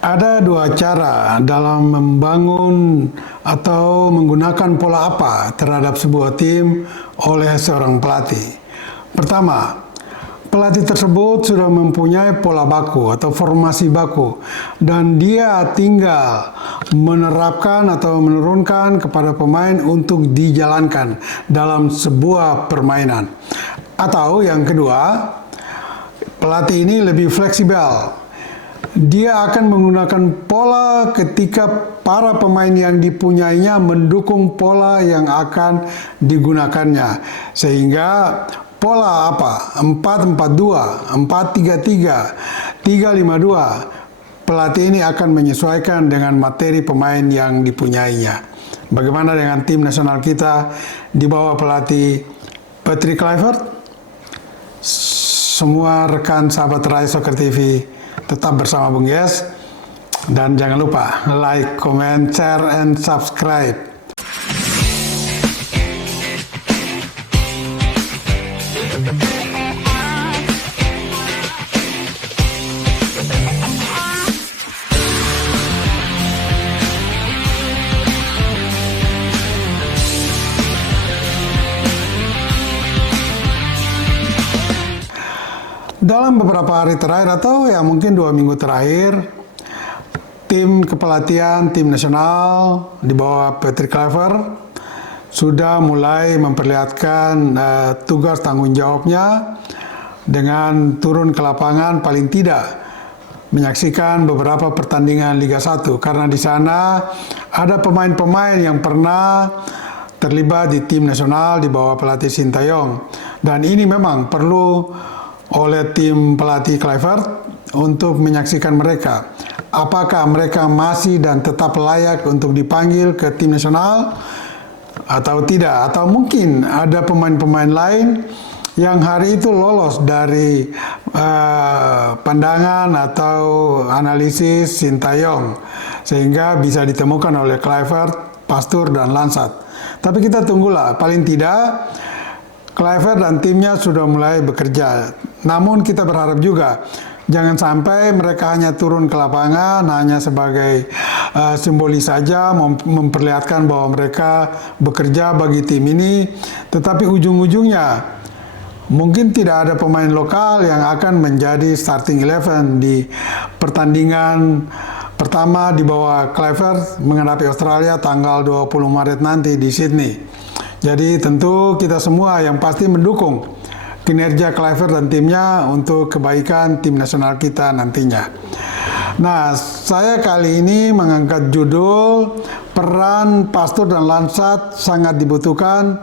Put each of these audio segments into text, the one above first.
Ada dua cara dalam membangun atau menggunakan pola apa terhadap sebuah tim oleh seorang pelatih. Pertama, pelatih tersebut sudah mempunyai pola baku atau formasi baku dan dia tinggal menerapkan atau menurunkan kepada pemain untuk dijalankan dalam sebuah permainan. Atau yang kedua, pelatih ini lebih fleksibel. Dia akan menggunakan pola ketika para pemain yang dipunyainya mendukung pola yang akan digunakannya. Sehingga pola apa? 4-4-2, 4-3-3, 3-5-2. Pelatih ini akan menyesuaikan dengan materi pemain yang dipunyainya. Bagaimana dengan tim nasional kita di bawah pelatih Patrick Kluivert? Semua rekan sahabat Rai Soccer TV tetap bersama Bung Yes, dan jangan lupa like, comment, share, and subscribe. Dalam beberapa hari terakhir atau ya mungkin 2 minggu terakhir, tim kepelatihan tim nasional di bawah Patrick Kluivert sudah mulai memperlihatkan tugas tanggung jawabnya dengan turun ke lapangan paling tidak menyaksikan beberapa pertandingan Liga 1, karena di sana ada pemain-pemain yang pernah terlibat di tim nasional di bawah pelatih Sintayong, dan ini memang perlu oleh tim pelatih Kluivert untuk menyaksikan mereka. Apakah mereka masih dan tetap layak untuk dipanggil ke tim nasional atau tidak? Atau mungkin ada pemain-pemain lain yang hari itu lolos dari pandangan atau analisis Sintayong sehingga bisa ditemukan oleh Kluivert, Pastur, dan Lansat. Tapi kita tunggulah, paling tidak Kluivert dan timnya sudah mulai bekerja. Namun kita berharap juga jangan sampai mereka hanya turun ke lapangan hanya sebagai simbolis saja, memperlihatkan bahwa mereka bekerja bagi tim ini, tetapi ujung-ujungnya mungkin tidak ada pemain lokal yang akan menjadi starting 11 di pertandingan pertama di bawah Kluivert menghadapi Australia tanggal 20 Maret nanti di Sydney. Jadi tentu kita semua yang pasti mendukung kinerja Kluivert dan timnya untuk kebaikan tim nasional kita nantinya. Nah, saya kali ini mengangkat judul peran Pastur dan Lansat sangat dibutuhkan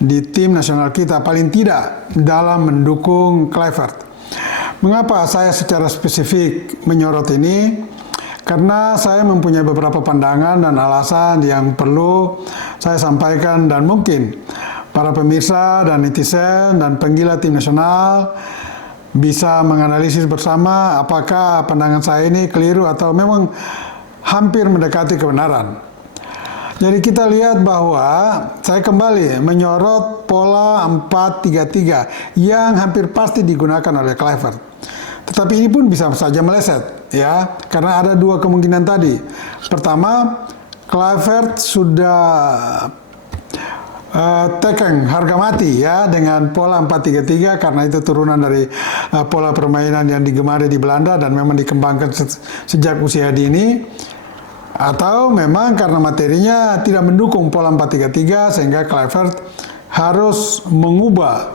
di tim nasional kita, paling tidak dalam mendukung Kluivert. Mengapa saya secara spesifik menyorot ini? Karena saya mempunyai beberapa pandangan dan alasan yang perlu saya sampaikan, dan mungkin para pemirsa dan netizen dan penggila tim nasional bisa menganalisis bersama apakah pandangan saya ini keliru atau memang hampir mendekati kebenaran. Jadi kita lihat bahwa saya kembali menyorot pola 4-3-3 yang hampir pasti digunakan oleh Kluivert. Tetapi ini pun bisa saja meleset, ya, karena ada dua kemungkinan tadi. Pertama, Kluivert sudah tekeng harga mati ya dengan pola 4-3-3 karena itu turunan dari pola permainan yang digemari di Belanda dan memang dikembangkan sejak usia dini, atau memang karena materinya tidak mendukung pola 4-3-3 sehingga Kluivert harus mengubah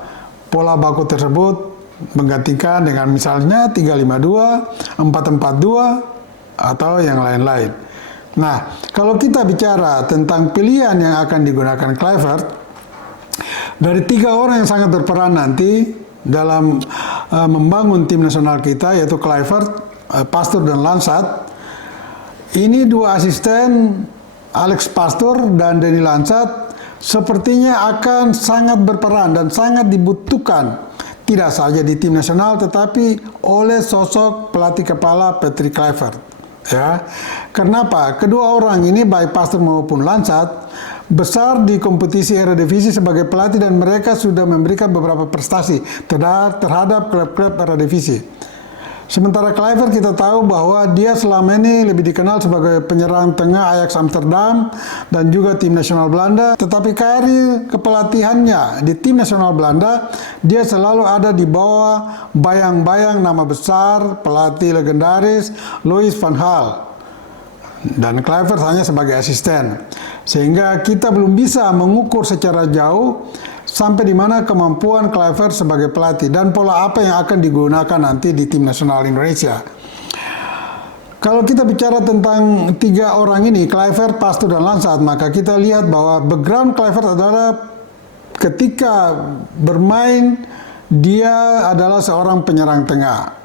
pola baku tersebut menggantikan dengan misalnya 3-5-2, 4-4-2 atau yang lain-lain. Nah, kalau kita bicara tentang pilihan yang akan digunakan Kluivert, dari 3 orang yang sangat berperan nanti dalam membangun tim nasional kita, yaitu Kluivert, Pastur, dan Lansat, ini 2 asisten Alex Pastur dan Denny Lansat sepertinya akan sangat berperan dan sangat dibutuhkan tidak saja di tim nasional tetapi oleh sosok pelatih kepala Patrick Kluivert. Ya, kenapa? Kedua orang ini baik Pastur maupun Lansat besar di kompetisi Eredivisie sebagai pelatih dan mereka sudah memberikan beberapa prestasi terhadap klub-klub Eredivisie. Sementara Kluivert kita tahu bahwa dia selama ini lebih dikenal sebagai penyerang tengah Ajax Amsterdam dan juga tim nasional Belanda. Tetapi karir kepelatihannya di tim nasional Belanda, dia selalu ada di bawah bayang-bayang nama besar pelatih legendaris Louis van Gaal. Dan Kluivert hanya sebagai asisten. Sehingga kita belum bisa mengukur secara jauh sampai di mana kemampuan Kluivert sebagai pelatih dan pola apa yang akan digunakan nanti di tim nasional Indonesia. Kalau kita bicara tentang tiga orang ini, Kluivert, Pastur, dan Lansat, maka kita lihat bahwa background Kluivert adalah ketika bermain dia adalah seorang penyerang tengah.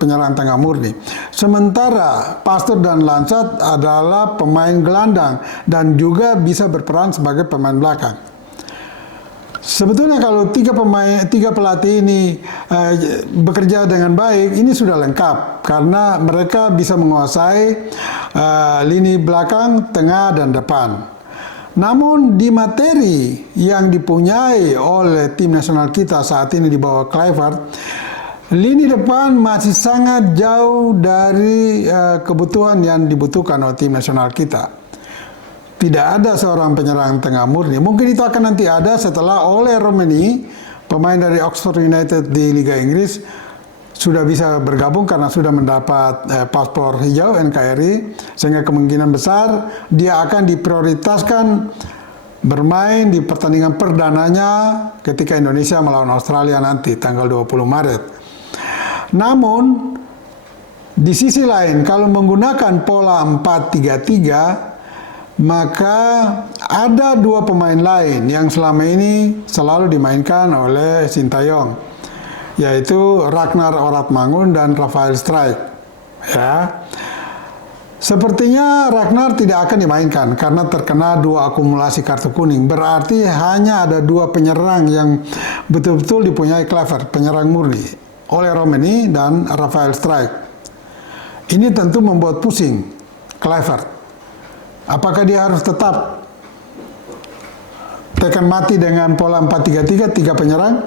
Penyerang tengah murni. Sementara Pastur dan Lansat adalah pemain gelandang dan juga bisa berperan sebagai pemain belakang. Sebetulnya kalau tiga pelatih ini bekerja dengan baik, ini sudah lengkap karena mereka bisa menguasai lini belakang, tengah, dan depan. Namun di materi yang dipunyai oleh tim nasional kita saat ini di bawah Kluivert, lini depan masih sangat jauh dari kebutuhan yang dibutuhkan oleh tim nasional kita. Tidak ada seorang penyerang tengah murni. Mungkin itu akan nanti ada setelah Ole Romeni, pemain dari Oxford United di Liga Inggris, sudah bisa bergabung karena sudah mendapat paspor hijau NKRI, sehingga kemungkinan besar dia akan diprioritaskan bermain di pertandingan perdananya ketika Indonesia melawan Australia nanti tanggal 20 Maret. Namun di sisi lain, kalau menggunakan pola 4-3-3, maka ada dua pemain lain yang selama ini selalu dimainkan oleh Sintayong, yaitu Ragnar Oratmangun dan Rafael Struijk. Ya, sepertinya Ragnar tidak akan dimainkan karena terkena dua akumulasi kartu kuning. Berarti hanya ada dua penyerang yang betul-betul dipunyai Kluivert, penyerang murni, Ole Romeni dan Rafael Struijk. Ini tentu membuat pusing Kluivert. Apakah dia harus tetap tekan mati dengan pola 4-3-3, tiga penyerang,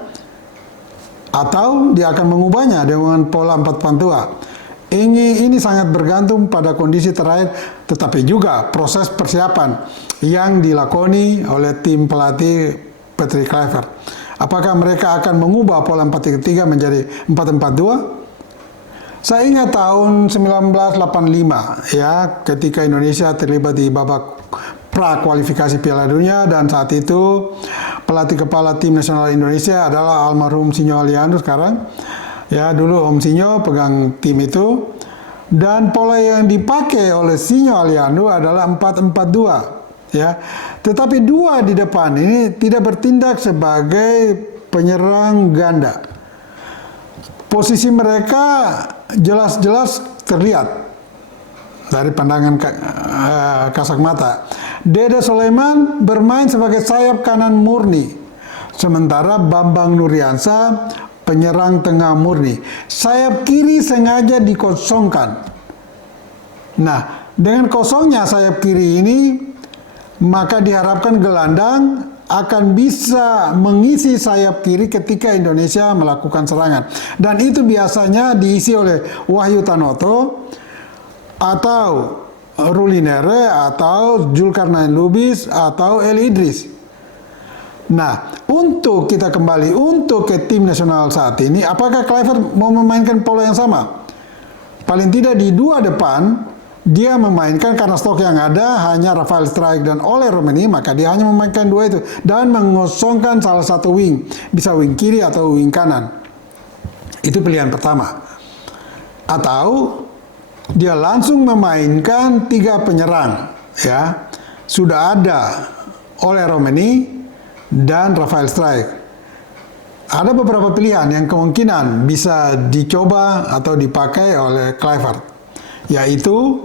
atau dia akan mengubahnya dengan pola 4-4-2? Ini sangat bergantung pada kondisi terakhir, tetapi juga proses persiapan yang dilakoni oleh tim pelatih Patrick Kluivert. Apakah mereka akan mengubah pola 4-3-3 menjadi 4-4-2? Saya ingat tahun 1985 ya, ketika Indonesia terlibat di babak pra-kualifikasi Piala Dunia, dan saat itu pelatih kepala tim nasional Indonesia adalah almarhum Sinyo Aliando sekarang. Ya, dulu Om Sinyo pegang tim itu, dan pola yang dipakai oleh Sinyo Aliando adalah 4-4-2 ya. Tetapi dua di depan ini tidak bertindak sebagai penyerang ganda. Posisi mereka jelas-jelas terlihat dari pandangan kasat mata. Dede Soleiman bermain sebagai sayap kanan murni, sementara Bambang Nuryansa penyerang tengah murni. Sayap kiri sengaja dikosongkan. Nah, dengan kosongnya sayap kiri ini, maka diharapkan gelandang akan bisa mengisi sayap kiri ketika Indonesia melakukan serangan. Dan itu biasanya diisi oleh Wahyu Tanoto atau Ruli Nere atau Zulkarnain Lubis atau Eli Idris. Nah, untuk kita kembali untuk ke tim nasional saat ini, apakah Kluivert mau memainkan pola yang sama? Paling tidak di dua depan dia memainkan, karena stok yang ada hanya Rafael Struijk dan Ole Romeni, maka dia hanya memainkan dua itu dan mengosongkan salah satu wing, bisa wing kiri atau wing kanan. Itu pilihan pertama. Atau dia langsung memainkan tiga penyerang, ya. Sudah ada Ole Romeni dan Rafael Struijk. Ada beberapa pilihan yang kemungkinan bisa dicoba atau dipakai oleh Kluivert, yaitu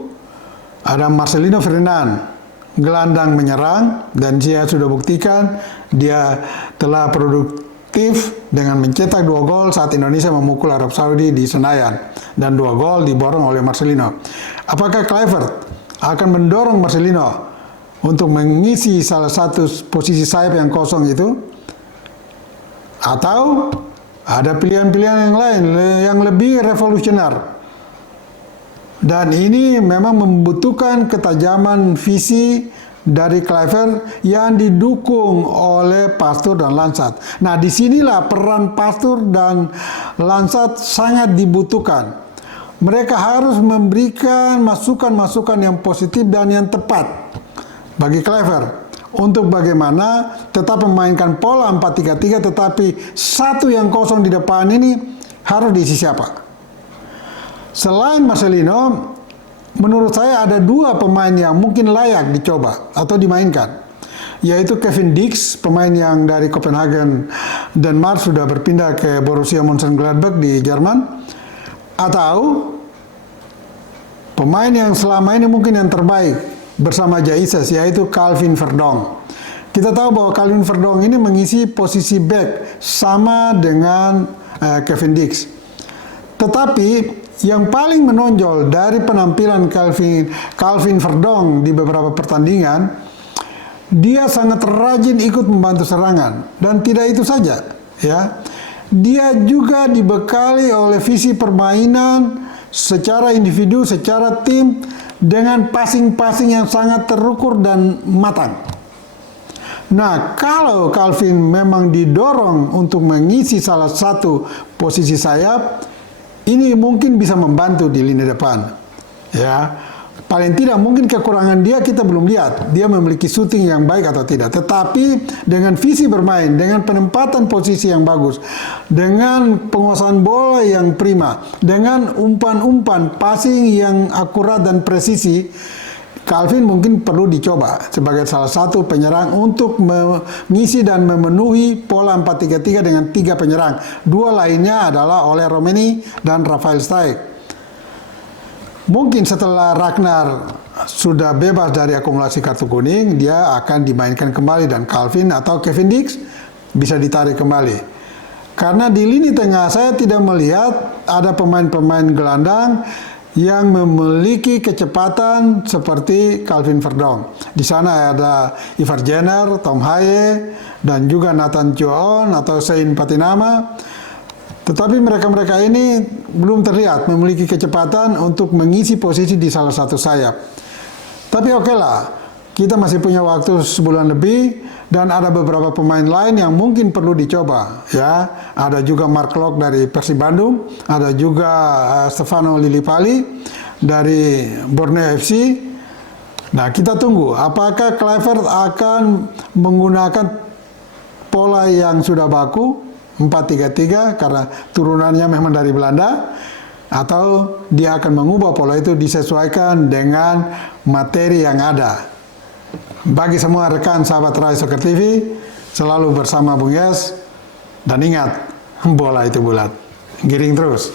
ada Marcelino Ferdinand, gelandang menyerang, dan dia sudah buktikan dia telah produktif dengan mencetak 2 gol saat Indonesia memukul Arab Saudi di Senayan, dan 2 gol diborong oleh Marcelino. Apakah Kluivert akan mendorong Marcelino untuk mengisi salah satu posisi sayap yang kosong itu? Atau Ada pilihan-pilihan yang lain yang lebih revolusioner. Dan ini memang membutuhkan ketajaman visi dari Kluivert yang didukung oleh Pastoor dan Lansat. Nah, disinilah peran Pastoor dan Lansat sangat dibutuhkan. Mereka harus memberikan masukan-masukan yang positif dan yang tepat bagi Kluivert untuk bagaimana tetap memainkan pola 4-3-3, tetapi satu yang kosong di depan ini harus diisi siapa? Selain Marcelino, menurut saya ada dua pemain yang mungkin layak dicoba atau dimainkan, yaitu Kevin Dix, pemain yang dari Copenhagen Denmark sudah berpindah ke Borussia Mönchengladbach di Jerman, atau pemain yang selama ini mungkin yang terbaik bersama Jesus, yaitu Calvin Verdong. Kita tahu bahwa Calvin Verdong ini mengisi posisi back sama dengan Kevin Dix. Tetapi yang paling menonjol dari penampilan Calvin Verdong di beberapa pertandingan, dia sangat rajin ikut membantu serangan. Dan tidak itu saja, ya. Dia juga dibekali oleh visi permainan secara individu, secara tim, dengan passing-passing yang sangat terukur dan matang. Nah, kalau Calvin memang didorong untuk mengisi salah satu posisi sayap, ini mungkin bisa membantu di lini depan. Ya, paling tidak mungkin kekurangan dia kita belum lihat. Dia memiliki shooting yang baik atau tidak. Tetapi dengan visi bermain, dengan penempatan posisi yang bagus, dengan penguasaan bola yang prima, dengan umpan-umpan, passing yang akurat dan presisi, Calvin mungkin perlu dicoba sebagai salah satu penyerang untuk mengisi dan memenuhi pola 4-3-3 dengan 3 penyerang. Dua lainnya adalah Ole Romeni dan Rafael Stuyck. Mungkin setelah Ragnar sudah bebas dari akumulasi kartu kuning, dia akan dimainkan kembali dan Calvin atau Kevin Dix bisa ditarik kembali. Karena di lini tengah saya tidak melihat ada pemain-pemain gelandang yang memiliki kecepatan seperti Calvin Verdong. Di sana ada Ivar Jenner, Tom Haye, dan juga Nathan Chuon atau Sein Patinama. Tetapi mereka-mereka ini belum terlihat memiliki kecepatan untuk mengisi posisi di salah satu sayap. Tapi oke lah, kita masih punya waktu sebulan lebih dan ada beberapa pemain lain yang mungkin perlu dicoba, ya. Ada juga Mark Locke dari Persib Bandung, ada juga Stefano Lillipali dari Borneo FC. Nah, kita tunggu apakah Kluivert akan menggunakan pola yang sudah baku 4-3-3 karena turunannya memang dari Belanda, atau dia akan mengubah pola itu disesuaikan dengan materi yang ada. Bagi semua rekan sahabat Rai Soccer TV, selalu bersama Bung Yes, dan ingat, bola itu bulat. Giring terus.